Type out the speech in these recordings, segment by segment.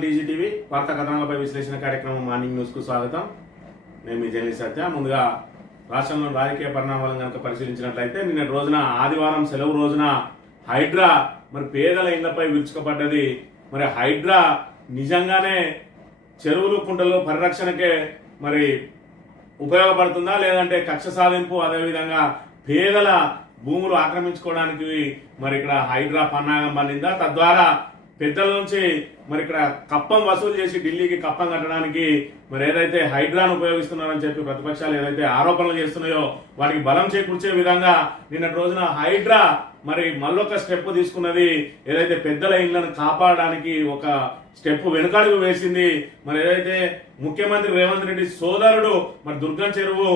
Channel TGTV వార్తా కథనాలపై విశ్లేషణ కార్యక్రమం మార్నింగ్ న్యూస్ కు స్వాగతం. నేను మీ జర్నీ సత్య. ముందుగా రాష్ట్రంలో రాజకీయ పరిణామాలను కనుక పరిశీలించినట్లయితే నిన్నటి రోజున ఆదివారం సెలవు రోజున హైడ్రా మరి పేదల ఇళ్లపై విరుచుకుపడ్డది. మరి హైడ్రా నిజంగానే చెరువులు కుంటలు పరిరక్షణకే మరి ఉపయోగపడుతుందా, లేదంటే కక్ష సాధింపు అదేవిధంగా పేదల భూములు ఆక్రమించుకోవడానికి మరి ఇక్కడ హైడ్రా పన్నాగం పన్నిందా, తద్వారా పెద్దల నుంచి మరి ఇక్కడ కప్పం వసూలు చేసి ఢిల్లీకి కప్పం కట్టడానికి మరి ఏదైతే హైడ్రాను ఉపయోగిస్తున్నారని చెప్పి ప్రతిపక్షాలు ఏదైతే ఆరోపణలు చేస్తున్నాయో వాటికి బలం చేకూర్చే విధంగా నిన్నటి రోజున హైడ్రా మరి మళ్ళొక స్టెప్ తీసుకున్నది. ఏదైతే పెద్దల ఇళ్లను కాపాడడానికి ఒక స్టెప్ వెనుకడుగు వేసింది. మరి ఏదైతే ముఖ్యమంత్రి రేవంత్ రెడ్డి సోదరుడు మరి దుర్గం చెరువు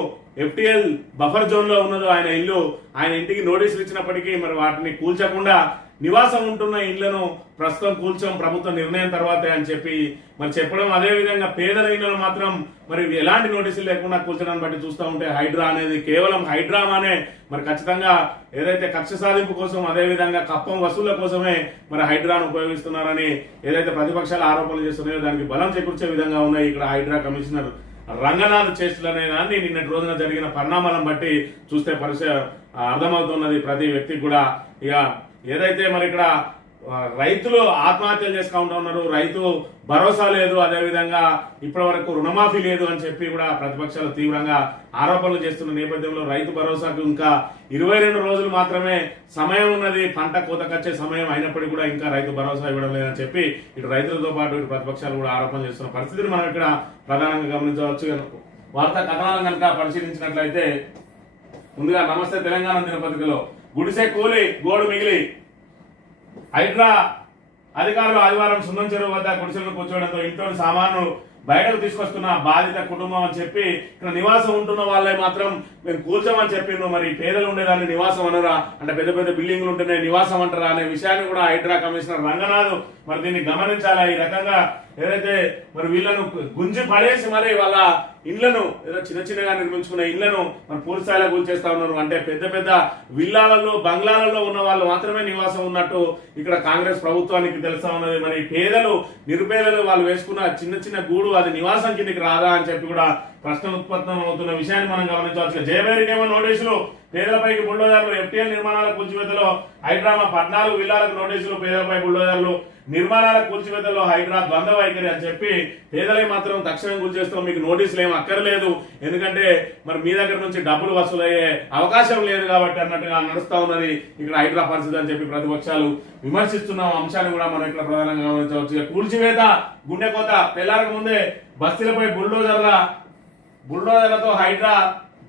FTL బఫర్ జోన్ లో ఉన్నదో ఆయన ఇల్లు, ఆయన ఇంటికి నోటీసులు ఇచ్చినప్పటికీ మరి వాటిని కూల్చకుండా నివాసం ఉంటున్న ఇళ్లను ప్రస్తుతం కూల్చం ప్రభుత్వ నిర్ణయం తర్వాతే అని చెప్పి మరి చెప్పడం, అదే విధంగా పేదల ఇళ్లను మాత్రం మరి ఎలాంటి నోటీసులు లేకుండా కూల్చడాన్ని బట్టి చూస్తూ ఉంటే హైడ్రా అనేది కేవలం హైడ్రామానే మరి ఖచ్చితంగా ఏదైతే కక్ష సాధింపు కోసం అదే విధంగా కప్పం వసూళ్ల కోసమే మరి హైడ్రాను ఉపయోగిస్తున్నారని ఏదైతే ప్రతిపక్షాలు ఆరోపణలు చేస్తున్నాయో దానికి బలం చేకూర్చే విధంగా ఉన్నాయి ఇక్కడ హైడ్రా కమిషనర్ రంగనాథ్ చేష్టలు అనే దాన్ని నిన్నటి రోజున జరిగిన పరిణామాలను బట్టి చూస్తే అర్థమవుతున్నది ప్రతి వ్యక్తికి కూడా. ఇక ఏదైతే మరి ఇక్కడ రైతులు ఆత్మహత్యలు చేసుకుంటూ ఉన్నారు, రైతు భరోసా లేదు, అదేవిధంగా ఇప్పటి వరకు రుణమాఫీ లేదు అని చెప్పి కూడా ప్రతిపక్షాలు తీవ్రంగా ఆరోపణలు చేస్తున్న నేపథ్యంలో రైతు భరోసాకు ఇంకా 22 రోజులు మాత్రమే సమయం ఉన్నది, పంట కోతకొచ్చే సమయం అయినప్పటికీ కూడా ఇంకా రైతు భరోసా ఇవ్వడం లేదని చెప్పి ఇటు రైతులతో పాటు ఇటు ప్రతిపక్షాలు కూడా ఆరోపణలు చేస్తున్న పరిస్థితిని మనం ఇక్కడ ప్రధానంగా గమనించవచ్చు. వార్తా కథనాలను కనుక పరిశీలించినట్లయితే ముందుగా నమస్తే తెలంగాణ దినపత్రికలో గుడిసె కూలి గోడు మిగిలి హైడ్రా అధికారులు ఆదివారం సున్నం చెరువు వద్ద గుడిసెలను కూర్చోవడంతో ఇంట్లోని సామాను బయటకు తీసుకొస్తున్న బాధిత కుటుంబం అని చెప్పి ఇక్కడ నివాసం ఉంటున్న వాళ్ళే మాత్రం మేము కూర్చోమని చెప్పిండ్రు. మరి పేదలు ఉండేదాన్ని నివాసం అనరా, అంటే పెద్ద పెద్ద బిల్డింగ్లు ఉంటేనే నివాసం అంటారా అనే విషయాన్ని కూడా హైడ్రా కమిషనర్ రంగనాథ్ మరి దీన్ని గమనించాలా. ఈ రకంగా ఏదైతే మరి వీళ్ళను గుంజి పడేసి మరి వాళ్ళ ఇళ్లను ఏదో చిన్న చిన్నగా నిర్మించుకున్న ఇళ్లను మరి పూర్తి స్థాయిలో కూల్చేస్తా ఉన్నారు. అంటే పెద్ద పెద్ద విల్లాలలో బంగ్లాలలో ఉన్న వాళ్ళు మాత్రమే నివాసం ఉన్నట్టు ఇక్కడ కాంగ్రెస్ ప్రభుత్వానికి తెలుస్తా ఉన్నది. మరి పేదలు నిరుపేదలు వాళ్ళు వేసుకున్న చిన్న చిన్న గూడు అది నివాసం కిందకి రాదా అని చెప్పి కూడా ప్రశ్న ఉత్పన్నం అవుతున్న విషయాన్ని మనం గమనించవచ్చు. జయబేరికేమో నోటీసులు, పేదలపైకి బుల్డోజర్లు, FTL నిర్మాణాల కూల్చివేతలో హైడ్రామా 14 విల్లాలకు నోటీసులు, పేదలపై బుల్డోజర్లు, నిర్మాణాల కూల్చివేతలో హైడ్రా ద్వంద్వ వైఖరి అని చెప్పి పేదలే మాత్రం తక్షణం కూల్చేస్తాం, మీకు నోటీసులు ఏమి అక్కర్లేదు, ఎందుకంటే మరి మీ దగ్గర నుంచి డబ్బులు వసూలయ్యే అవకాశం లేదు కాబట్టి అన్నట్టుగా నడుస్తా ఉన్నది ఇక్కడ హైడ్రా పరిస్థితి అని చెప్పి ప్రతిపక్షాలు విమర్శిస్తున్న అంశాన్ని కూడా మనం ఇక్కడ ప్రధానంగా గమనించవచ్చు. కూల్చివేత గుండెకోత తెల్లారక ముందే బస్తీలపై బుల్డోజర్లతో హైడ్రా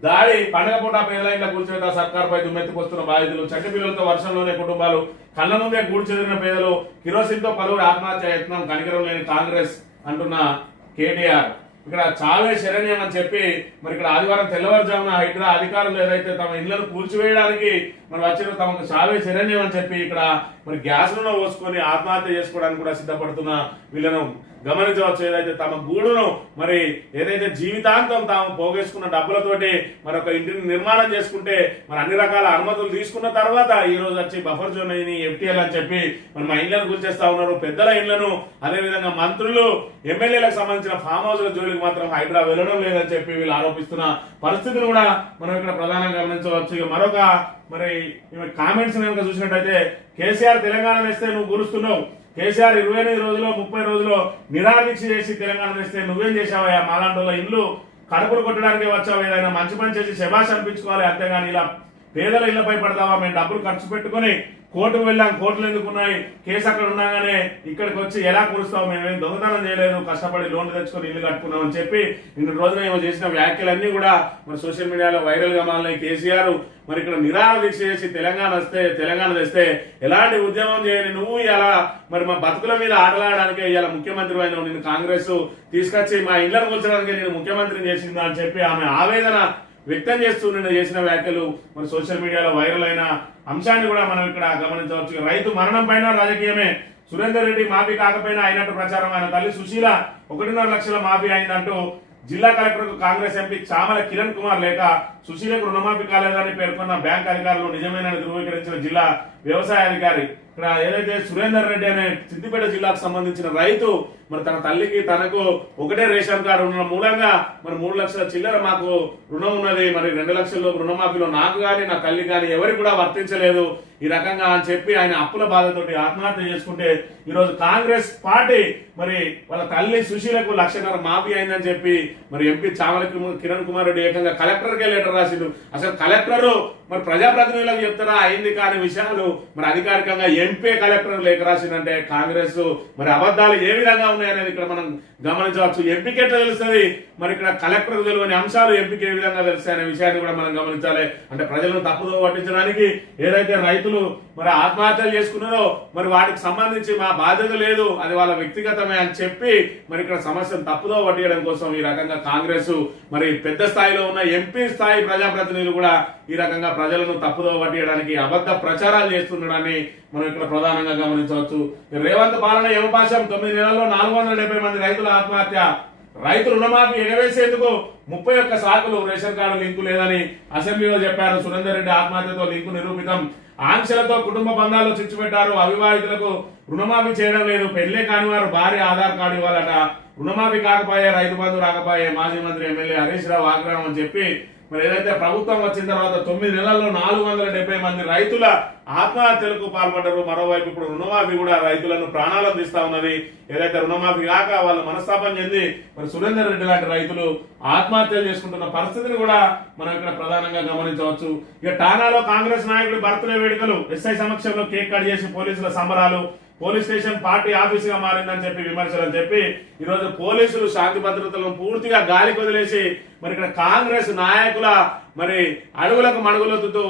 దాడి, పండగ పూట పేదల ఇంట్లో కూల్చివేత, సర్కార్పై దుమ్మెత్తుకొస్తున్న బాధితులు, చంటి పిల్లలతో వర్షంలోనే కుటుంబాలు, కళ్ళ ముందే గూడు చెదిరిన పేదలు, కిరోసిన్తో పలువురు ఆత్మహత్య యత్నం, కనికరం లేని కాంగ్రెస్ అంటున్న కేటీఆర్. ఇక్కడ చావే శరణ్యం అని చెప్పి మరి ఇక్కడ ఆదివారం తెల్లవారుజామున హైడ్రా అధికారులు ఏదైతే తమ ఇళ్లను కూల్చివేయడానికి మరి వచ్చిన తమకు చావే శరణ్యం అని చెప్పి ఇక్కడ మరి గ్యాస్లను పోసుకొని ఆత్మహత్య చేసుకోవడానికి కూడా సిద్ధపడుతున్న వీళ్ళను గమనించవచ్చు. ఏదైతే తమ గూడును మరి ఏదైతే జీవితాంతం తాము పోగేసుకున్న డబ్బులతోటి మరి ఒక ఇంటిని నిర్మాణం చేసుకుంటే మరి అన్ని రకాల అనుమతులు తీసుకున్న తర్వాత ఈ రోజు వచ్చి బఫర్ జోన్ అయింది FTL అని చెప్పి మరి మా ఇళ్లను కూల్చేస్తా ఉన్నారు. పెద్దల ఇళ్లను అదేవిధంగా మంత్రులు ఎమ్మెల్యేలకు సంబంధించిన ఫామ్ హౌస్ల జోలికి మాత్రం హైడ్రా వెళ్ళడం లేదని చెప్పి వీళ్ళు ఆరోపిస్తున్న పరిస్థితిని కూడా మనం ఇక్కడ ప్రధానంగా గమనించవచ్చు. ఇక మరొక మరి కామెంట్స్ కనుక చూసినట్టయితే కేసీఆర్ తెలంగాణ వేస్తే నువ్వు గురుస్తున్నావు, కేసీఆర్ 28 రోజులు 30 రోజులు నిరాదీక్ష చేసి తెలంగాణ తెస్తే నువ్వేం చేశావయ్యా, మాలాంటి వాళ్ళ ఇల్లు కడుపులు కొట్టడానికి వచ్చావు, ఏదైనా మంచి పని చేసి శభాష్ అనిపించుకోవాలి, అంతేగాని ఇలా పేదల ఇళ్లపై పడతావా, మేము డబ్బులు ఖర్చు పెట్టుకుని కోర్టుకు వెళ్ళాం, కోర్టులు ఎందుకున్నాయి, కేసు అక్కడ ఉండగానే ఇక్కడికి వచ్చి ఎలా కూరుస్తావు, మేమేం దొంగతనం చేయలేదు, కష్టపడి లోన్లు తెచ్చుకొని ఇల్లు కట్టుకున్నాం అని చెప్పి నిన్న రోజున ఏమో చేసిన వ్యాఖ్యలన్నీ కూడా మరి సోషల్ మీడియాలో వైరల్ గా మారినాయి. కేసీఆర్ మరి ఇక్కడ నిరాహార దీక్ష చేసి తెలంగాణ తెస్తే ఎలాంటి ఉద్యమం చేయని నువ్వు ఇలా మరి మా బతుకుల మీద ఆటలాడడానికి ఇలా ముఖ్యమంత్రి అయిన నిన్ను కాంగ్రెస్ తీసుకొచ్చి మా ఇళ్లను కూల్చడానికి నేను ముఖ్యమంత్రిని చేసిందా అని చెప్పి ఆమె ఆవేదన వ్యక్తం చేస్తూ నిన్న చేసిన వ్యాఖ్యలు మరి సోషల్ మీడియాలో వైరల్ అయిన అంశాన్ని కూడా మనం ఇక్కడ గమనించవచ్చు. రైతు మరణం పైన రాజకీయమే, సురేందర్ రెడ్డి మాఫీ కాకపోయినా అయినట్టు ప్రచారం, ఆయన తల్లి సుశీల 1.5 లక్షల మాఫీ అయిందంటూ జిల్లా కలెక్టర్ కాంగ్రెస్ ఎంపీ చామల కిరణ్ కుమార్ లేక సుశీలకు రుణమాఫీ కాలేదని పేర్కొన్న బ్యాంక్ అధికారులు నిజమేనని ధృవీకరించిన జిల్లా వ్యవసాయ అధికారి. ఇక్కడ ఏదైతే సురేందర్ రెడ్డి అనే సిద్దిపేట జిల్లాకు సంబంధించిన రైతు మరి తన తల్లికి తనకు ఒకటే రేషన్ కార్డు ఉన్న మూలంగా మరి 3 లక్షల చిల్లర మాకు రుణం ఉన్నది, మరి 2 లక్షల రుణమాఫీలో నాకు కానీ నా తల్లి కానీ ఎవరికి కూడా వర్తించలేదు ఈ రకంగా అని చెప్పి ఆయన అప్పుల బాధతోటి ఆత్మహత్య చేసుకుంటే ఈరోజు కాంగ్రెస్ పార్టీ మరి వాళ్ళ తల్లి సుశీలకు 1.5 లక్ష మాఫీ అయిందని చెప్పి మరి ఎంపీ చామల కిరణ్ కుమార్ రెడ్డి ఏకంగా కలెక్టర్కే లెటర్ రాసిండు. అసలు కలెక్టర్ మరి ప్రజాప్రతినిధులకు చెప్తారా అయింది కాని విషయాలు మరి అధికారికంగా ఎంపీ కలెక్టర్ లేఖ రాసిందంటే కాంగ్రెస్ మరి అబద్ధాలు ఏ విధంగా ఉన్నాయనేది ఇక్కడ మనం గమనించవచ్చు. ఎంపీకి ఎట్లా తెలుస్తుంది, మరి ఇక్కడ కలెక్టర్ తెలియని అంశాలు ఎంపీకి ఏ విధంగా తెలుస్తాయి అనే విషయాన్ని కూడా మనం గమనించాలి. అంటే ప్రజలను తప్పుదో పట్టించడానికి ఏదైతే రైతులు మరి ఆత్మహత్యలు చేసుకున్నారో మరి వాటికి సంబంధించి మా బాధ్యత లేదు, అది వాళ్ళ వ్యక్తిగతమే అని చెప్పి మరి ఇక్కడ సమస్యను తప్పుదో పట్టియడం కోసం ఈ రకంగా కాంగ్రెస్ మరి పెద్ద స్థాయిలో ఉన్న ఎంపీ స్థాయి ప్రజాప్రతినిధులు కూడా ఈ రకంగా ప్రజలను తప్పుదో పట్టియడానికి అబద్ధ ప్రచారాలు చేస్తుండడాన్ని మనం ఇక్కడ ప్రధానంగా గమనించవచ్చు. రేవంత్ పాలన యమపాశం 9 నెలల్లో 470 మంది రైతుల ఆత్మహత్య. రైతు రుణమాఫీ ఎగవేసేందుకు 31 సాకులు, రేషన్ కార్డు లింకు లేదని అసెంబ్లీలో చెప్పారు. సురేందర్ రెడ్డి ఆత్మహత్యతో లింకు నిరూపితం. ఆంక్షలతో కుటుంబ బంధాలు చిచ్చుపెట్టారు. అవివాహితులకు రుణమాఫీ చేయడం లేదు. పెళ్లే కాని వారు భార్య ఆధార్ కార్డు ఇవ్వాలట. రుణమాఫీ కాకపోయే, రైతు బంధు రాకపోయే, మాజీ మంత్రి ఎమ్మెల్యే హరీష్ రావు ఆగ్రహం అని చెప్పి మరి ఏదైతే ప్రభుత్వం వచ్చిన తర్వాత 9 నెలల్లో 470 మంది రైతుల ఆత్మహత్యలకు పాల్పడ్డారు. మరోవైపు ఇప్పుడు రుణమాఫీ కూడా రైతులను ప్రాణాలను తీస్తా ఉన్నది. ఏదైతే రుణమాఫీ కాక వాళ్ళు మనస్తాపం చెంది మరి సురేందర్ రెడ్డి లాంటి రైతులు ఆత్మహత్యలు చేసుకుంటున్న పరిస్థితిని కూడా మనం ఇక్కడ ప్రధానంగా గమనించవచ్చు. ఇక టానాలో కాంగ్రెస్ నాయకుడి బర్త్డే వేడుకలు, ఎస్ఐ సమక్షంలో కేక్ కట్ చేసి పోలీసుల సంబరాలు. పోలీస్ స్టేషన్ పార్టీ ఆఫీస్ గా మారిందని చెప్పి విమర్శలు చెప్పి ఈరోజు పోలీసులు శాంతి భద్రతలను పూర్తిగా గాలికి వదిలేసి మరి ఇక్కడ కాంగ్రెస్ నాయకుల మరి అడుగులకు మడుగులతో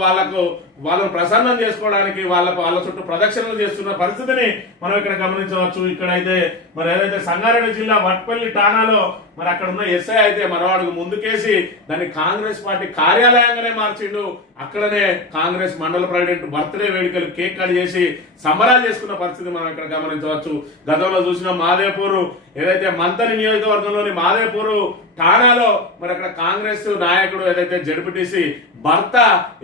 వాళ్ళను ప్రసన్నం చేసుకోవడానికి వాళ్ళ చుట్టూ ప్రదక్షిణలు చేస్తున్న పరిస్థితిని మనం ఇక్కడ గమనించవచ్చు. ఇక్కడైతే మరి ఏదైతే సంగారెడ్డి జిల్లా వట్పల్లి ఠాణాలో మరి అక్కడ ఉన్న ఎస్ఐ అయితే మరో అడుగు ముందుకేసి దాన్ని కాంగ్రెస్ పార్టీ కార్యాలయంగానే మార్చిండు. అక్కడనే కాంగ్రెస్ మండల ప్రెసిడెంట్ బర్త్డే వేడుకలు కేక్ కట్ చేసి సంబరాలు చేసుకున్న పరిస్థితి మనం ఇక్కడ గమనించవచ్చు. గతంలో చూసిన మాదేపూర్ ఏదైతే మంతని నియోజకవర్గంలోని మాదేపూర్ ఠాణాలో మరి అక్కడ కాంగ్రెస్ నాయకుడు ఏదైతే జడ్పీటీసీ భర్త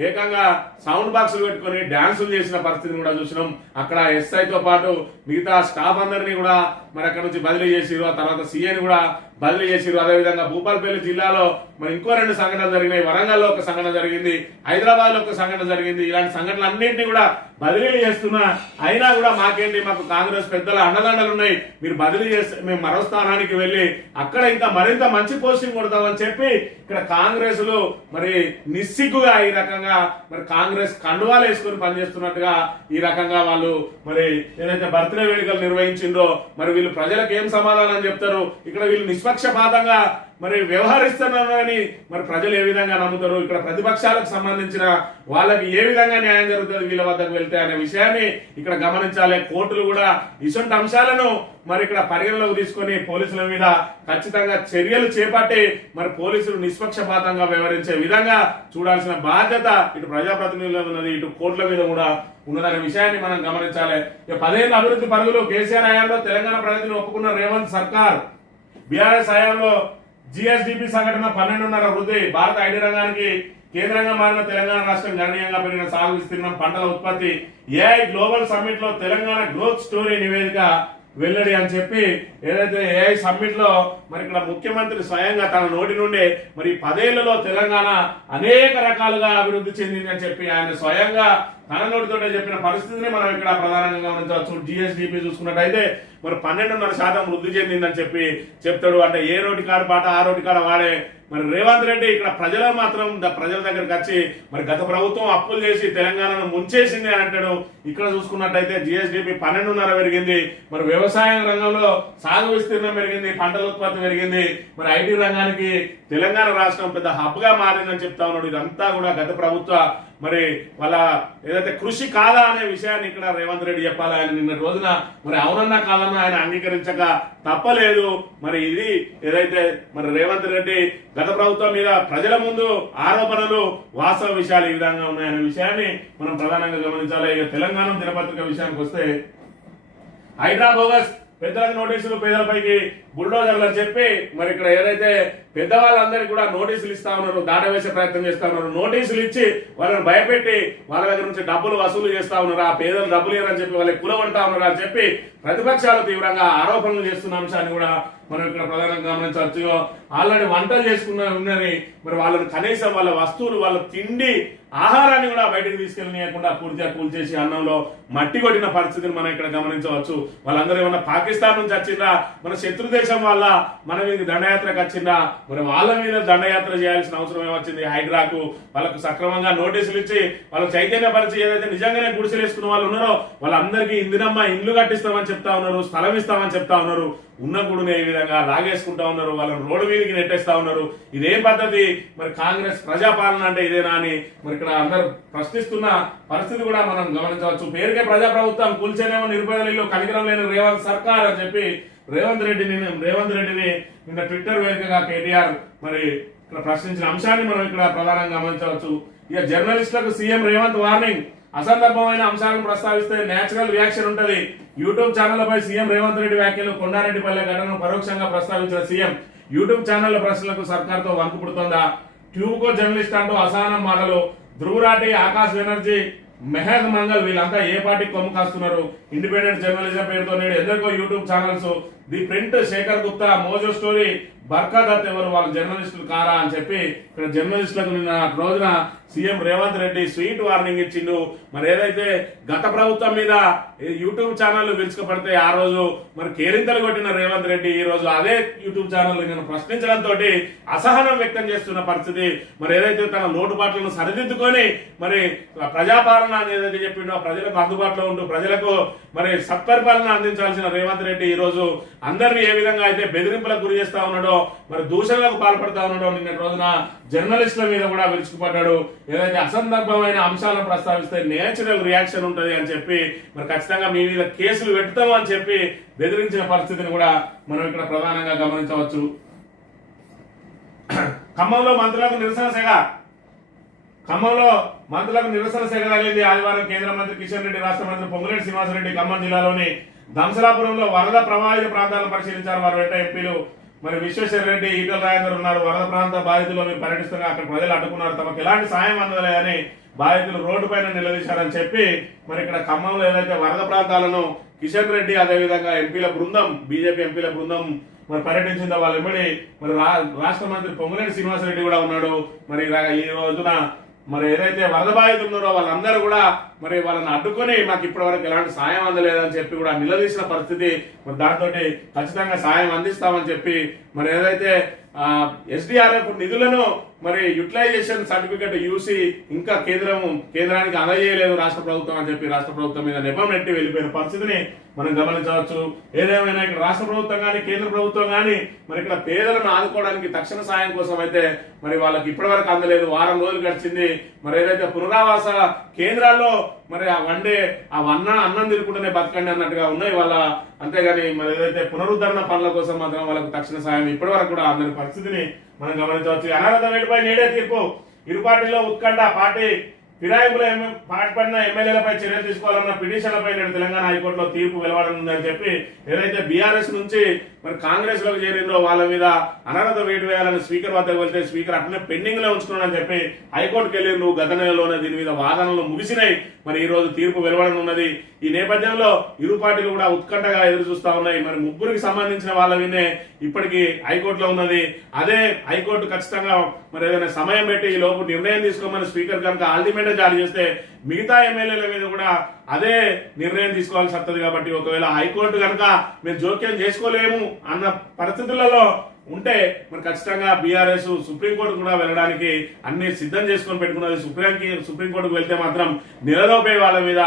ఏకంగా సౌండ్ బాక్సులు పెట్టుకుని డాన్సులు చేసిన పరిస్థితిని కూడా చూసినాం. అక్కడ ఎస్ఐతో పాటు మిగతా స్టాఫ్ అందరినీ కూడా మరి అక్కడ నుంచి బదిలీ చేసిరు. ఆ తర్వాత సీఏని కూడా బదిలీ చేసిరు. అదేవిధంగా భూపాలపల్లి జిల్లాలో మరి ఇంకో 2 సంఘటనలు జరిగినాయి. వరంగల్లో ఒక సంఘటన జరిగింది, హైదరాబాద్ లో ఒక సంఘటన జరిగింది. ఇలాంటి సంఘటనలు అన్నింటినీ కూడా బదిలీ చేస్తున్నా అయినా కూడా మాకేంటి, మాకు కాంగ్రెస్ పెద్దల అండదండలు ఉన్నాయి, మీరు బదిలీ చేస్తే మేము మరో స్థానానికి వెళ్లి అక్కడ ఇంకా మరింత మంచి పోస్టింగ్ కొడతామని చెప్పి ఇక్కడ కాంగ్రెస్ లో మరి నిస్సిగ్గుగా ఈ రకంగా మరి కాంగ్రెస్ కండువాలు వేసుకుని పనిచేస్తున్నట్టుగా ఈ రకంగా వాళ్ళు మరి ఏదైతే బర్త్డే వేడుకలు నిర్వహించిందో మరి వీళ్ళు ప్రజలకు ఏం సమాధానం చెప్తారు, ఇక్కడ వీళ్ళు నిష్పక్షపాతంగా మరి వ్యవహరిస్తున్నారని మరి ప్రజలు ఏ విధంగా నమ్ముతారు, ఇక్కడ ప్రతిపక్షాలకు సంబంధించిన వాళ్ళకి ఏ విధంగా న్యాయం జరుగుతుంది వీళ్ళ వద్దకు వెళ్తే అనే విషయాన్ని ఇక్కడ గమనించాలి. కోర్టులు కూడా ఇటువంటి అంశాలను మరి ఇక్కడ పరిగణలోకి తీసుకొని పోలీసుల మీద ఖచ్చితంగా చర్యలు చేపట్టి మరి పోలీసులు నిష్పక్షపాతంగా వ్యవహరించే విధంగా చూడాల్సిన బాధ్యత ఇటు ప్రజాప్రతినిధుల ఉన్నది, ఇటు కోర్టుల మీద కూడా ఉన్నదనే విషయాన్ని మనం గమనించాలి. 10 ఏళ్ల అభివృద్ధి పరుగులు. కేసీఆర్ హయాంలో తెలంగాణ ప్రగతిని ఒప్పుకున్న రేవంత్ సర్కార్. బీఆర్ఎస్ హయాంలో జిఎస్డిపి సంఘటన 12.5 వృద్ధి. భారత ఐటీ రంగానికి కేంద్రంగా మారిన తెలంగాణ రాష్ట్రం గణనీయంగా పెరిగిన సాగు విస్తీర్ణం, పంటల ఉత్పత్తి. ఏఐ గ్లోబల్ సమ్మిట్ లో తెలంగాణ గ్రోత్ స్టోరీ నివేదిక వెల్లడి అని చెప్పి ఏదైతే ఏఐ సమ్మిట్ లో మరి ఇక్కడ ముఖ్యమంత్రి స్వయంగా తన నోటి నుండి మరి 10 ఏళ్లలో తెలంగాణ అనేక రకాలుగా అభివృద్ధి చెందింది అని చెప్పి ఆయన స్వయంగా తన నోటితోటే చెప్పిన పరిస్థితిని మనం ఇక్కడ ప్రధానంగా గమనించవచ్చు. జిఎస్డిపి చూసుకున్నట్టయితే మరి 12.5% వృద్ధి చెందిందని చెప్పి చెప్తాడు. అంటే ఏ రోటి కాడ పాట ఆ రోటి కాడ వాడే మరి రేవంత్ రెడ్డి ఇక్కడ ప్రజల మాత్రం ప్రజల దగ్గరకు వచ్చి మరి గత ప్రభుత్వం అప్పులు చేసి తెలంగాణను ముంచేసింది అని అంటాడు. ఇక్కడ చూసుకున్నట్టయితే జిఎస్డిపి 12.5 పెరిగింది. మరి వ్యవసాయ రంగంలో సాగు విస్తీర్ణం పెరిగింది, పంటల ఉత్పత్తి పెరిగింది. మరి ఐటీ రంగానికి తెలంగాణ రాష్ట్రం పెద్ద హబ్ గా మారిందని చెప్తా ఉన్నాడు. ఇదంతా కూడా గత ప్రభుత్వ మరి వాళ్ళ ఏదైతే కృషి కాదా అనే విషయాన్ని ఇక్కడ రేవంత్ రెడ్డి చెప్పాలి. ఆయన నిన్న రోజున మరి అవునన్నా కాదన్నా ఆయన అంగీకరించక తప్పలేదు. మరి ఇది ఏదైతే మరి రేవంత్ రెడ్డి గత ప్రభుత్వం మీద ప్రజల ముందు ఆరోపణలు, వాస్తవ విషయాలు ఈ విధంగా ఉన్నాయనే విషయాన్ని మనం ప్రధానంగా గమనించాలి. ఇక తెలంగాణ దినపత్రిక విషయానికి వస్తే హైడ్రా బోగస్ పెద్దలకు నోటీసులు పేదలపైకి బుల్డోజర్లు అని చెప్పి మరి ఇక్కడ ఏదైతే పెద్దవాళ్ళందరికీ కూడా నోటీసులు ఇస్తా ఉన్నారు, దాటవేసే ప్రయత్నం చేస్తా ఉన్నారు. నోటీసులు ఇచ్చి వాళ్ళని భయపెట్టి వాళ్ళ దగ్గర నుంచి డబ్బులు వసూలు చేస్తా ఉన్నారు. ఆ పేదలు డబ్బులు ఇవ్వరని చెప్పి వాళ్ళకి కూలగొడతా ఉన్నారు అని చెప్పి ప్రతిపక్షాలు తీవ్రంగా ఆరోపణలు చేస్తున్న అంశాన్ని కూడా మనం ఇక్కడ ప్రధానంగా గమనించవచ్చు. ఆల్రెడీ వంటలు ఉన్నది, మరి వాళ్ళని కనీసం వాళ్ళ వస్తువులు, వాళ్ళ తిండి, ఆహారాన్ని కూడా బయటకు తీసుకెళ్ళనీయకుండా పూర్తిగా కూల్చేసి అన్నంలో మట్టి కొట్టిన పరిస్థితిని మనం ఇక్కడ గమనించవచ్చు. వాళ్ళందరూ ఏమన్నా పాకిస్తాన్ నుంచి వచ్చిందా, మన శత్రు దేశం వల్ల మన మీద దండయాత్రకు వచ్చిందా, మరి వాళ్ళ మీద దండయాత్ర చేయాల్సిన అవసరం ఏమొచ్చింది? హైడ్రాకు వాళ్ళకు సక్రమంగా నోటీసులు ఇచ్చి వాళ్ళ చైతన్యపరిచి ఏదైతే నిజంగానే గుడిసెలు వేసుకున్న వాళ్ళు ఉన్నారో వాళ్ళందరికీ ఇందిరమ్మ ఇండ్లు కట్టిస్తామని చెప్తా ఉన్నారు, స్థలం ఇస్తామని చెప్తా ఉన్నారు. ఉన్న గుడిని ఈ విధంగా లాగేసుకుంటా ఉన్నారు, వాళ్ళని రోడ్డు మీదకి నెట్టేస్తా ఉన్నారు. ఇదేం పద్ధతి? మరి కాంగ్రెస్ ప్రజాపాలన అంటే ఇదేనా అని మరి ఇక్కడ అందరూ ప్రశ్నిస్తున్న పరిస్థితి కూడా మనం గమనించవచ్చు. పేరుకే ప్రజాప్రభుత్వం, కూల్చేనేమో నిరుపేదలలో కనికరం లేని రేవంత్ సర్కార్ అని చెప్పి రేవంత్ రెడ్డిని నిన్న ట్విట్టర్ వేదికగా కేటీఆర్ మరి ఇక్కడ ప్రశ్నించిన అంశాన్ని మనం ఇక్కడ ప్రధానంగా గమనించవచ్చు. ఇక జర్నలిస్టులకు సీఎం రేవంత్ వార్నింగ్, అసందర్భమైన అంశాలను ప్రస్తావిస్తే నేచురల్ రియాక్షన్ ఉంటది. యూట్యూబ్ ఛానళ్లపై సీఎం రేవంత్ రెడ్డి వ్యాఖ్యలు, కొండారెడ్డిపల్లె ఘటనను పరోక్షంగా ప్రస్తావించిన సీఎం, యూట్యూబ్ ఛానళ్ల ప్రశ్నలకు సర్కార్తో వంకు పుడుతోందా? ట్యూబ్కో జర్నలిస్ట్ అంటూ అసహనం మాటలు. ధ్రువరాటి, ఆకాశ్ బెనర్జీ, మెహక్ మంగల్ వీళ్ళంతా ఏ పార్టీకి కొమ్ము కాస్తున్నారు? ఇండిపెండెంట్ జర్నలిజం పేరుతో నేడు ఎందరికో YouTube channels. The print, Shekhar Gupta, Mojo story, Barkha Dutt ఎవరు? వాళ్ళు జర్నలిస్టులు కారా అని చెప్పి ఇక్కడ జర్నలిస్టులకు నిన్న రోజున CM Revanth Reddy sweet warning ఇచ్చిండు. మరి ఏదైతే గత ప్రభుత్వం మీద యూట్యూబ్ ఛానళ్లు విరుచుకుపడితే ఆ రోజు మరి కేరింతలు కొట్టిన రేవంత్ రెడ్డి ఈ రోజు అదే యూట్యూబ్ ఛానల్ నేను ప్రశ్నించడంతో అసహనం వ్యక్తం చేస్తున్న పరిస్థితి. మరి ఏదైతే తన లోటుపాట్లను సరిదిద్దుకొని మరి ప్రజాపాలన అని ఏదైతే చెప్పిండో ప్రజలకు అందుబాటులో ఉంటూ ప్రజలకు మరి సత్పరిపాలన అందించాల్సిన రేవంత్ రెడ్డి ఈ రోజు అందరినీ ఏ విధంగా అయితే బెదిరింపులకు గురి చేస్తా ఉన్నాడో, మరి దూషణలకు పాల్పడతా ఉన్నాడో, నిన్న రోజున జర్నలిస్టుల మీద కూడా విరుచుకుపడ్డాడు. ఏదైతే అసందర్భమైన అంశాలను ప్రస్తావిస్తే నేచురల్ రియాక్షన్ ఉంటది అని చెప్పి మరి ఖచ్చితంగా మీ మీద కేసులు పెడతాము అని చెప్పి బెదిరించిన పరిస్థితిని కూడా మనం ఇక్కడ ప్రధానంగా గమనించవచ్చు. ఖమ్మంలో మంత్రులకు నిరసన సెగ తగిలింది. ఆదివారం కేంద్ర మంత్రి కిషన్ రెడ్డి, రాష్ట్ర మంత్రి పొంగులేటి శ్రీనివాసరెడ్డి ఖమ్మం జిల్లాలోని దంసలాపురంలో వరద ప్రభావిత ప్రాంతాలను పరిశీలించారు. వారి వెంట ఎంపీలు మరి విశ్వేశ్వర రెడ్డి, ఈటల రాజేందర్ ఉన్నారు. వరద ప్రాంత బాధితులు మీరు పర్యటిస్తున్నా అక్కడ ప్రజలు అడ్డుకున్నారు, తమకు ఎలాంటి సాయం అందలేదని బాధితులు రోడ్డు పైన నిలదీశారని చెప్పి మరి ఇక్కడ ఖమ్మంలో ఏదైతే వరద ప్రాంతాలను కిషన్ రెడ్డి అదేవిధంగా ఎంపీల బృందం, బీజేపీ ఎంపీల బృందం మరి పర్యటించిందో వాళ్ళ వెంబడి మరి రాష్ట్ర మంత్రి పొంగులేటి శ్రీనివాసరెడ్డి కూడా ఉన్నాడు. మరి ఈ రోజున మరి ఏదైతే వరద బాధితులు ఉన్నారో వాళ్ళందరూ కూడా మరి వాళ్ళని అడ్డుకొని మాకు ఇప్పటి వరకు ఎలాంటి సాయం అందలేదని చెప్పి కూడా నిలదీసిన పరిస్థితి. మరి దాంతో ఖచ్చితంగా సాయం అందిస్తామని చెప్పి మరి ఏదైతే ఎస్డిఆర్ఎఫ్ నిధులను మరి యూటిలైజేషన్ సర్టిఫికెట్ యూసి ఇంకా కేంద్రానికి అందజేయలేదు రాష్ట్ర ప్రభుత్వం అని చెప్పి రాష్ట్ర ప్రభుత్వం మీద నెపం నెట్టి వెళ్ళిపోయిన పరిస్థితిని మనం గమనించవచ్చు. ఏదేమైనా ఇక్కడ రాష్ట్ర ప్రభుత్వం కానీ కేంద్ర ప్రభుత్వం కానీ మరి ఇక్కడ పేదలను ఆదుకోవడానికి తక్షణ సాయం కోసం అయితే మరి వాళ్ళకి ఇప్పటి వరకు అందలేదు. వారం రోజులు గడిచింది. మరి ఏదైతే పునరావాస కేంద్రాల్లో మరి ఆ అన్నం తిరుగుకుంటూనే బతకండి అన్నట్టుగా ఉన్నాయి వాళ్ళ. అంతేగాని మరి ఏదైతే పునరుద్ధరణ పనుల కోసం మాత్రం వాళ్ళకు తక్షణ సాయం ఇప్పటి వరకు కూడా అందరి పరిస్థితిని మనం గమనించవచ్చు. అనాథ వేటుపై నేడే తీర్పు. ఇరు పార్టీలో ఉత్కంఠ. పార్టీ ఫిరాయింపులో పాటుపడిన ఎమ్మెల్యేలపై చర్యలు తీసుకోవాలన్న పిటిషన్లపై నేడు తెలంగాణ హైకోర్టులో తీర్పు వెలువడనుందని చెప్పి ఏదైతే బీఆర్ఎస్ నుంచి మరి కాంగ్రెస్ లోకి చేరిందో వాళ్ళ మీద అనర్హత వేటు వేయాలని స్పీకర్ వద్దకు వెళ్తే స్పీకర్ అట్లనే పెండింగ్ లో ఉంచుకున్నాడని చెప్పి హైకోర్టుకు వెళ్ళిండ్రు. గత నెలలోనే దీని మీద వాదనలు ముగిసినాయి. మరి ఈ రోజు తీర్పు వెలువడనున్నది. ఈ నేపథ్యంలో ఇరు పార్టీలు కూడా ఉత్కంఠగా ఎదురు చూస్తా ఉన్నాయి. మరి ముగ్గురికి సంబంధించిన వాళ్ళ వినే ఇప్పటికీ హైకోర్టులో ఉన్నది. అదే హైకోర్టు ఖచ్చితంగా మరి ఏదైనా సమయం పెట్టి ఈ లోపు నిర్ణయం తీసుకోమని స్పీకర్ కనుక ఆల్టిమేటం జారీ చేస్తే మిగతా ఎమ్మెల్యేల మీద కూడా అదే నిర్ణయం తీసుకోవాల్సి వస్తుంది. కాబట్టి ఒకవేళ హైకోర్టు కనుక మేము జోక్యం చేసుకోలేము అన్న పరిస్థితులలో ఉంటే మరి ఖచ్చితంగా బీఆర్ఎస్ సుప్రీంకోర్టు కూడా వెళ్ళడానికి అన్ని సిద్ధం చేసుకొని పెట్టుకున్నది. సుప్రీంకోర్టుకు వెళ్తే మాత్రం నిలదోపే వాళ్ళ మీద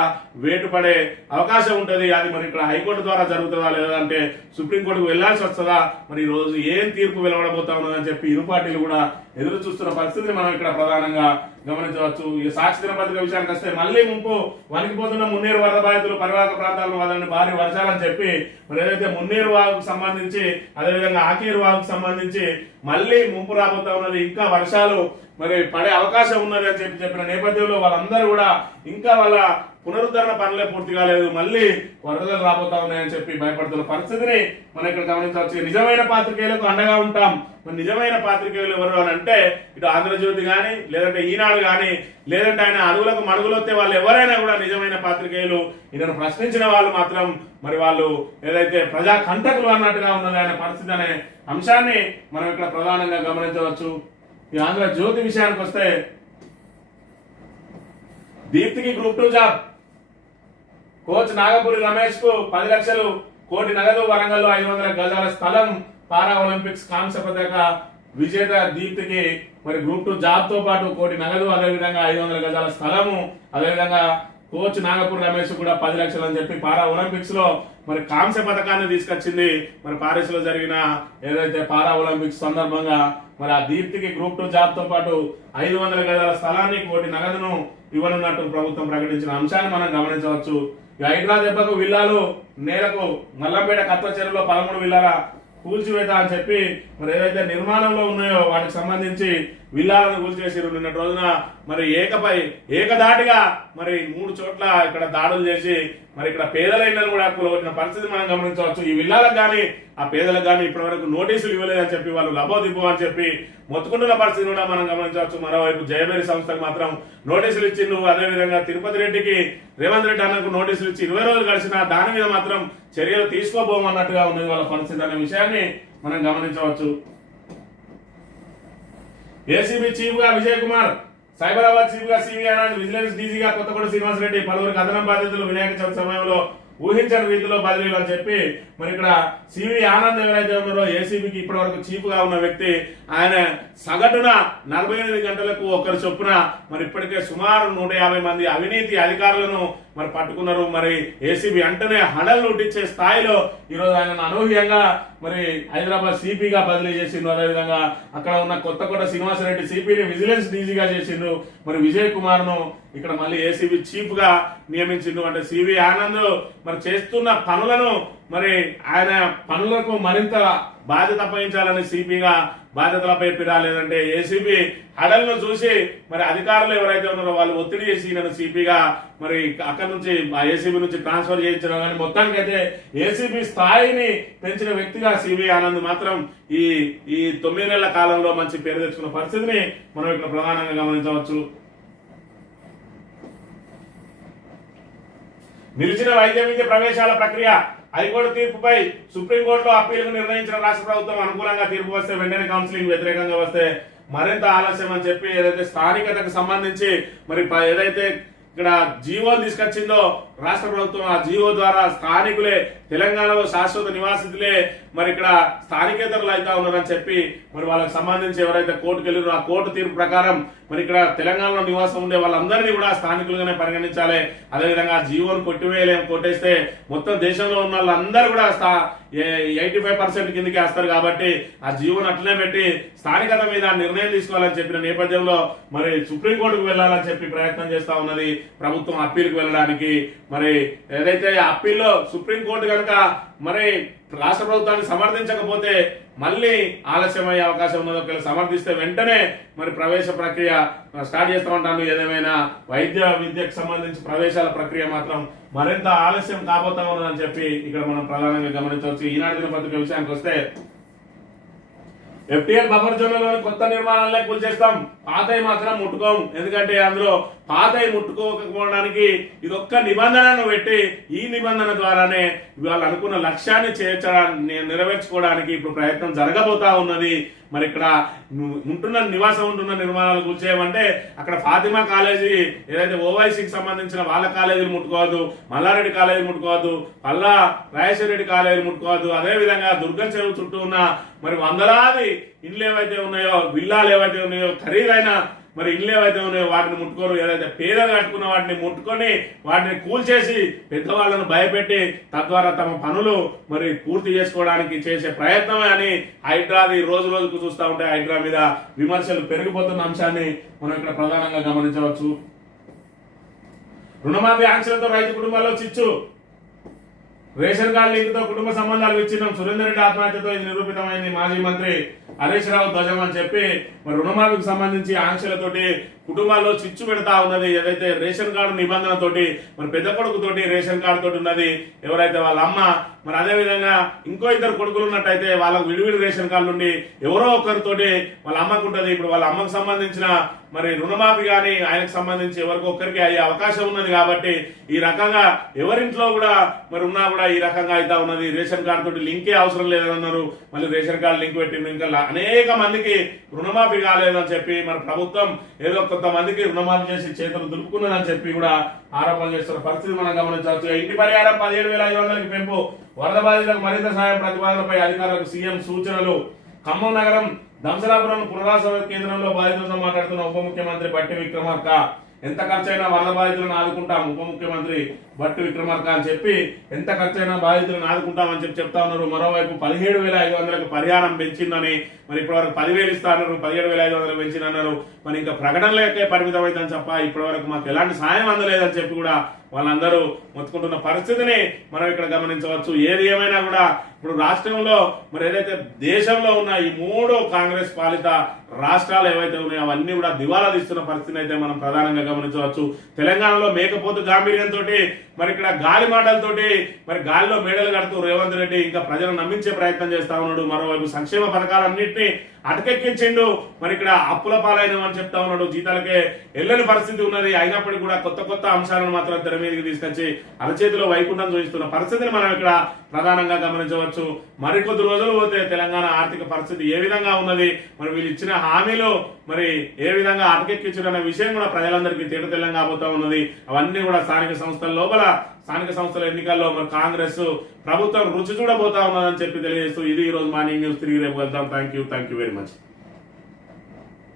వేటు పడే అవకాశం ఉంటుంది. అది మరి ఇక్కడ హైకోర్టు ద్వారా జరుగుతుందా లేదా అంటే సుప్రీంకోర్టుకు వెళ్లాల్సి వస్తుందా, మరి ఈ రోజు ఏం తీర్పు వెలువడబోతా ఉన్నదని చెప్పి ఇరు పార్టీలు కూడా ఎదురు చూస్తున్న పరిస్థితిని మనం ఇక్కడ ప్రధానంగా గమనించవచ్చు. ఈ సాక్షి దినపత్రిక విషయానికి వస్తే మళ్లీ ముంపు వణికిపోతున్న మున్నేరు వరద బాధితులు పరివాహక ప్రాంతాలను వదలని భారీ వర్షాలని చెప్పి మరి ఏదైతే మున్నేరు వాగుకు సంబంధించి అదేవిధంగా ఆకేరు వాగుకు సంబంధించి మళ్లీ ముంపు రాబోతా ఉన్నది. ఇంకా వర్షాలు మరి పడే అవకాశం ఉన్నది అని చెప్పిన నేపథ్యంలో వాళ్ళందరూ కూడా ఇంకా వాళ్ళ పునరుద్ధరణ పనులే పూర్తి కాలేదు, మళ్ళీ వరదలు రాబోతా ఉన్నాయని చెప్పి భయపడుతున్న పరిస్థితిని మనం ఇక్కడ గమనించవచ్చు. నిజమైన పాత్రికేయులకు అండగా ఉంటాం. మరి నిజమైన పాత్రికేయులు ఎవరు అని అంటే ఇటు ఆంధ్రజ్యోతి కానీ, లేదంటే ఈనాడు కానీ, లేదంటే ఆయన అడుగులకు మడుగులొస్తే వాళ్ళు ఎవరైనా కూడా నిజమైన పాత్రికేయులు. ఈయనను ప్రశ్నించిన వాళ్ళు మాత్రం మరి వాళ్ళు ఏదైతే ప్రజా కంటకులు అన్నట్టుగా ఉన్నది ఆయన పరిస్థితి అనే అంశాన్ని మనం ఇక్కడ ప్రధానంగా గమనించవచ్చు. ఈ ఆంధ్రజ్యోతి విషయానికి వస్తే దీప్తికి group 2 job, coach Nagapuri Ramesh కు 10 లక్షలు, కోటి నగదు, వరంగల్లో 500 గజాల స్థలం, పారా ఒలింపిక్స్ కాంస్య పథక విజేత దీప్తికి మరి గ్రూప్ 2 జాబ్ తో పాటు కోటి నగదు, అదేవిధంగా 500 గజాల స్థలము, అదేవిధంగా కోచ్ నాగపూర్ రమేష్ కూడా 10 లక్షలు అని చెప్పి పారా ఒలింపిక్స్ లో మరి కాంస్య పథకాన్ని తీసుకొచ్చింది. మరి పారిస్ లో జరిగిన ఏదైతే పారా ఒలింపిక్స్ సందర్భంగా మరి ఆ దీప్తికి గ్రూప్ 2 జాబ్ తో పాటు 500 గజాల స్థలాన్ని, కోటి నగదును ఇవ్వనున్నట్టు ప్రభుత్వం ప్రకటించిన అంశాన్ని మనం గమనించవచ్చు. హైడ్రా దెబ్బకు విల్లాలు నేలకు, మల్లంపేట కత్వ చెరువులో 13 విల్లాల కూల్చివేత అని చెప్పి మరి ఏదైతే నిర్మాణంలో ఉన్నాయో వాటికి సంబంధించి విల్లాలను కూల్చేసారు. నిన్నటి రోజున మరి ఏకదాటిగా మరి 3 చోట్ల ఇక్కడ దాడులు చేసి మరి ఇక్కడ పేదలైన కూడా కూలగొట్టిన పరిస్థితి మనం గమనించవచ్చు. ఈ విల్లాలకు కానీ ఆ పేదలకు కానీ ఇప్పటి వరకు నోటీసులు ఇవ్వలేదని చెప్పి వాళ్ళు లబోదిబ్బో అని చెప్పి మొత్తుకుంటున్న పరిస్థితి కూడా మనం గమనించవచ్చు. మరోవైపు జయమేరి సంస్థకు మాత్రం నోటీసులు ఇచ్చిండు. అదేవిధంగా తిరుపతి రెడ్డికి రేవంత్ రెడ్డి అన్నకు నోటీసులు ఇచ్చి 20 రోజులు గడిచిన దాని మీద మాత్రం చర్యలు తీసుకోబోమన్నట్టుగా ఉన్నది వాళ్ళ పరిస్థితి అనే విషయాన్ని మనం గమనించవచ్చు. ఏసీబీ చీఫ్ గా విజయ్ కుమార్, సైబరాబాద్ చీఫ్ గా సివి ఆనంద్, విజిలెన్స్ డీజీగా కొత్తగూడ శ్రీనివాసరెడ్డి, పలువురికి అదనం బాధ్యతలు వినాయక చవితి సమయంలో ఊహించని రీతిలో బదిలీలు అని చెప్పి మరి ఇక్కడ సివి ఆనంద్ ఎవరైతే ఉన్నారో ఏసీబీకి ఇప్పటి వరకు చీఫ్ గా ఉన్న వ్యక్తి, ఆయన సగటున 48 గంటలకు ఒకరి చొప్పున మరి ఇప్పటికే సుమారు 150 మంది అవినీతి అధికారులను మరి పట్టుకున్నారు. మరి ఏసీబీ అంటేనే హడలు ఉట్టించే స్థాయిలో ఈరోజు ఆయన అనూహ్యంగా మరి హైదరాబాద్ సిపిగా బదిలీ చేసిండ్రు. అదేవిధంగా అక్కడ ఉన్న కొత్తకోట శ్రీనివాసరెడ్డి సిపిని విజిలెన్స్ డీజీగా చేసిండ్రు. మరి విజయ్ కుమార్ ను ఇక్కడ మళ్ళీ ఏసీబీ చీఫ్ గా నియమించిండు. అంటే సివి ఆనంద్ మరి చేస్తున్న పనులను మరి ఆయన పనులకు మరింత బాధ్యత అప్పగించాలని సిపిగా బాధ్యతలపై లేదంటే ఏసీబీ హడల్ను చూసి మరి అధికారులు ఎవరైతే ఉన్నారో వాళ్ళు ఒత్తిడి చేసి నన్ను సిపిగా మరి అక్కడ నుంచి ఏసీబీ నుంచి ట్రాన్స్ఫర్ చేయించడం కానీ మొత్తానికైతే ఏసీబీ స్థాయిని పెంచిన వ్యక్తిగా సివి ఆనంద్ మాత్రం ఈ 9 నెలల కాలంలో మంచి పేరు తెచ్చుకున్న పరిస్థితిని మనం ఇక్కడ ప్రధానంగా గమనించవచ్చు. నిలిచిన వైద్య విద్య ప్రవేశాల ప్రక్రియ, హైకోర్టు తీర్పుపై సుప్రీంకోర్టులో అప్పీలుకు నిర్ణయించిన రాష్ట్ర ప్రభుత్వం అనుకూలంగా తీర్పు వస్తే వెంటనే కౌన్సిలింగ్, వ్యతిరేకంగా వస్తే మరింత ఆలస్యం అని చెప్పి ఏదైతే స్థానికతకు సంబంధించి మరి ఏదైతే ఇక్కడ జీవో తీసుకొచ్చిందో రాష్ట్ర ప్రభుత్వం, ఆ జీవో ద్వారా స్థానికులే తెలంగాణలో శాశ్వత నివాసితులే మరి ఇక్కడ స్థానికేతరులు అయితే ఉన్నారని చెప్పి మరి వాళ్ళకి సంబంధించి ఎవరైతే కోర్టుకు వెళ్ళారో ఆ కోర్టు తీర్పు ప్రకారం మరి ఇక్కడ తెలంగాణలో నివాసం ఉండే వాళ్ళందరినీ కూడా స్థానికులుగానే పరిగణించాలి. అదేవిధంగా జీవోను కొట్టేస్తే మొత్తం దేశంలో ఉన్న వాళ్ళందరూ కూడా 85% కిందకి వేస్తారు. కాబట్టి ఆ జీవోను అట్లనే పెట్టి స్థానికత మీద నిర్ణయం తీసుకోవాలని చెప్పిన నేపథ్యంలో మరి సుప్రీంకోర్టుకు వెళ్లాలని చెప్పి ప్రయత్నం చేస్తా ఉన్నది ప్రభుత్వం అప్పీల్కి వెళ్ళడానికి. మరి ఏదైతే అప్పీల్లో సుప్రీంకోర్టు కనుక మరి రాష్ట్ర ప్రభుత్వాన్ని సమర్థించకపోతే మళ్ళీ ఆలస్యమయ్యే అవకాశం ఉన్నది. ఒకవేళ సమర్థిస్తే వెంటనే మరి ప్రవేశ ప్రక్రియ స్టార్ట్ చేస్తూ ఉంటాను. ఏదేమైనా వైద్య విద్యకు సంబంధించి ప్రవేశాల ప్రక్రియ మాత్రం మరింత ఆలస్యం కాబోతా ఉన్నదని చెప్పి ఇక్కడ మనం ప్రధానంగా గమనించవచ్చు. ఈనాడు దినపత్రిక విషయానికి వస్తే ఎఫ్టీఎల్ బఫర్ జోన్లలోని కొత్త నిర్మాణాలనే కూల్చేస్తాం, పాతయి మాత్రం ముట్టుకోం. ఎందుకంటే అందులో పాతయి ముట్టుకోకపోవడానికి ఇదొక్క నిబంధనను పెట్టి ఈ నిబంధన ద్వారానే వాళ్ళు అనుకున్న లక్ష్యాన్ని నెరవేర్చుకోవడానికి ఇప్పుడు ప్రయత్నం జరగబోతా ఉన్నది. మరి ఇక్కడ నివాసం ఉంటున్న నిర్మాణాలు కూల్చేయమంటే అక్కడ ఫాతిమా కాలేజీ ఏదైతే ఓవైసీకి సంబంధించిన వాళ్ళ కాలేజీలు ముట్టుకోవద్దు, మల్లారెడ్డి కాలేజీలు ముట్టుకోవద్దు, పల్లా రాజేశ్వరరెడ్డి కాలేజీలు ముట్టుకోవద్దు. అదేవిధంగా దుర్గం చెరువు చుట్టూ ఉన్న మరి వందలాది ఇండ్లు ఏవైతే ఉన్నాయో, విల్లాలు ఏవైతే ఉన్నాయో, ఖరీదైన మరి ఇల్లు ఏవైతే ఉన్నాయో వాటిని ముట్టుకోరు. ఏదైతే పేదలు కట్టుకున్న వాటిని ముట్టుకొని వాటిని కూల్చేసి పెద్దవాళ్లను భయపెట్టి తద్వారా తమ పనులు మరి పూర్తి చేసుకోవడానికి చేసే ప్రయత్నమే అని హైడ్రాది రోజు రోజుకు చూస్తూ ఉంటే హైడ్రా మీద విమర్శలు పెరిగిపోతున్న అంశాన్ని మనం ఇక్కడ ప్రధానంగా గమనించవచ్చు. రుణమాఫీ ఆంక్షలతో రైతు కుటుంబాల్లో చిచ్చు, రేషన్ కార్డు లింక్ తో కుటుంబ సంబంధాలు విచ్ఛిన్నం, సురేందర్ రెడ్డి ఆత్మహత్యతో ఇది నిరూపితమైంది. మాజీ మంత్రి హరీష్ రావు ధ్వజం అని చెప్పి మరి రుణమాఫీకి సంబంధించి ఆంక్షలతోటి కుటుంబాల్లో చిచ్చు పెడతా ఉన్నది. ఏదైతే రేషన్ కార్డు నిబంధనతోటి మరి పెద్ద కొడుకుతోటి రేషన్ కార్డు తోటి ఉన్నది ఎవరైతే వాళ్ళ అమ్మ, మరి అదే విధంగా ఇంకో ఇద్దరు కొడుకులు ఉన్నట్టయితే వాళ్ళకు విడివిడి రేషన్ కార్డు నుండి ఎవరో ఒకరితోటి వాళ్ళ అమ్మకు ఉంటది. ఇప్పుడు వాళ్ళ అమ్మకు సంబంధించిన మరి రుణమాఫీ కానీ ఆయనకు సంబంధించి ఎవరికి ఒక్కరికి అయ్యే అవకాశం ఉన్నది. కాబట్టి ఈ రకంగా ఎవరింట్లో కూడా మరి ఉన్నా కూడా ఈ రకంగా అయితే ఉన్నది. రేషన్ కార్డు తోటి లింకే అవసరం లేదన్నారు, మళ్ళీ రేషన్ కార్డు లింక్ పెట్టి ఇంకా అనేక మందికి రుణమాఫీ కాలేదని చెప్పి మరి ప్రభుత్వం ఏదో కొంతమందికి రుణమాఫీ చేసి చేతులు దులుపుకున్నదని చెప్పి కూడా ఆరోపణ చేస్తున్న పరిస్థితి మనం గమనించవచ్చు. ఇంటి పరిహారం 17,500కి పెంపు, వరద బాధితులకు మరింత సాయం ప్రతిపాదనపై అధికారులకు సీఎం సూచనలు. ఖమ్మం నగరం దంసలాపురం పునరావాస కేంద్రంలో బాధితులతో మాట్లాడుతున్న ఉప ముఖ్యమంత్రి బట్టి విక్రమార్క. ఎంత ఖర్చైనా వరద బాధితులను ఆదుకుంటాం ఉప ముఖ్యమంత్రి బట్టి విక్రమార్క అని చెప్పి ఎంత ఖర్చైనా బాధితులను ఆదుకుంటామని చెప్పి చెప్తా ఉన్నారు. మరోవైపు 17,500లకు పరిహారం పెంచిందని, మరి ఇప్పటివరకు 10,000 ఇస్తా అన్నారు, 17,500 పెంచిందన్నారు. మరి ఇంకా ప్రకటనలకే పరిమితం అవుతుందని చెప్ప ఇప్పటివరకు మాకు ఎలాంటి సాయం అందలేదని చెప్పి కూడా వాళ్ళందరూ మొత్తుకుంటున్న పరిస్థితిని మనం ఇక్కడ గమనించవచ్చు. ఏది ఏమైనా కూడా ఇప్పుడు రాష్ట్రంలో మరి ఏదైతే దేశంలో ఉన్న ఈ 3 కాంగ్రెస్ పాలిత రాష్ట్రాలు ఏవైతే ఉన్నాయో అవన్నీ కూడా దివాలా తీస్తున్న పరిస్థితిని అయితే మనం ప్రధానంగా గమనించవచ్చు. తెలంగాణలో మేకపోతు గాంభీర్యంతో మరి ఇక్కడ గాలి మాటలతోటి మరి గాలిలో మేడలు కడుతూ రేవంత్ రెడ్డి ఇంకా ప్రజలను నమ్మించే ప్రయత్నం చేస్తా ఉన్నాడు. మరోవైపు సంక్షేమ పథకాలన్నింటినీ అటకెక్కించిండు. మరి ఇక్కడ అప్పుల పాలైనమని చెప్తా ఉన్నాడు. జీతాలకే వెళ్ళని పరిస్థితి ఉన్నది. అయినప్పటికీ కూడా కొత్త కొత్త అంశాలను మాత్రం తెర మీదకి తీసుకొచ్చి అరచేతిలో వైకుంఠం చూపిస్తున్న పరిస్థితిని మనం ఇక్కడ ప్రధానంగా గమనించవచ్చు. మరికొద్ది రోజులు పోతే తెలంగాణ ఆర్థిక పరిస్థితి ఏ విధంగా ఉన్నది, మరి వీళ్ళు ఇచ్చిన హామీలు మరి ఏ విధంగా అటకెక్కించడం విషయం కూడా ప్రజలందరికీ తెల్లం కాబోతా ఉన్నది. అవన్నీ కూడా స్థానిక సంస్థల లోపల స్థానిక సంస్థల ఎన్నికల్లో మరి కాంగ్రెస్ ప్రభుత్వం రుచి చూడబోతా ఉన్నదని చెప్పి తెలియజేస్తూ ఇది ఈ రోజు మార్నింగ్ న్యూస్. తిరిగి రేపు వెళ్తాం. Thank you very much.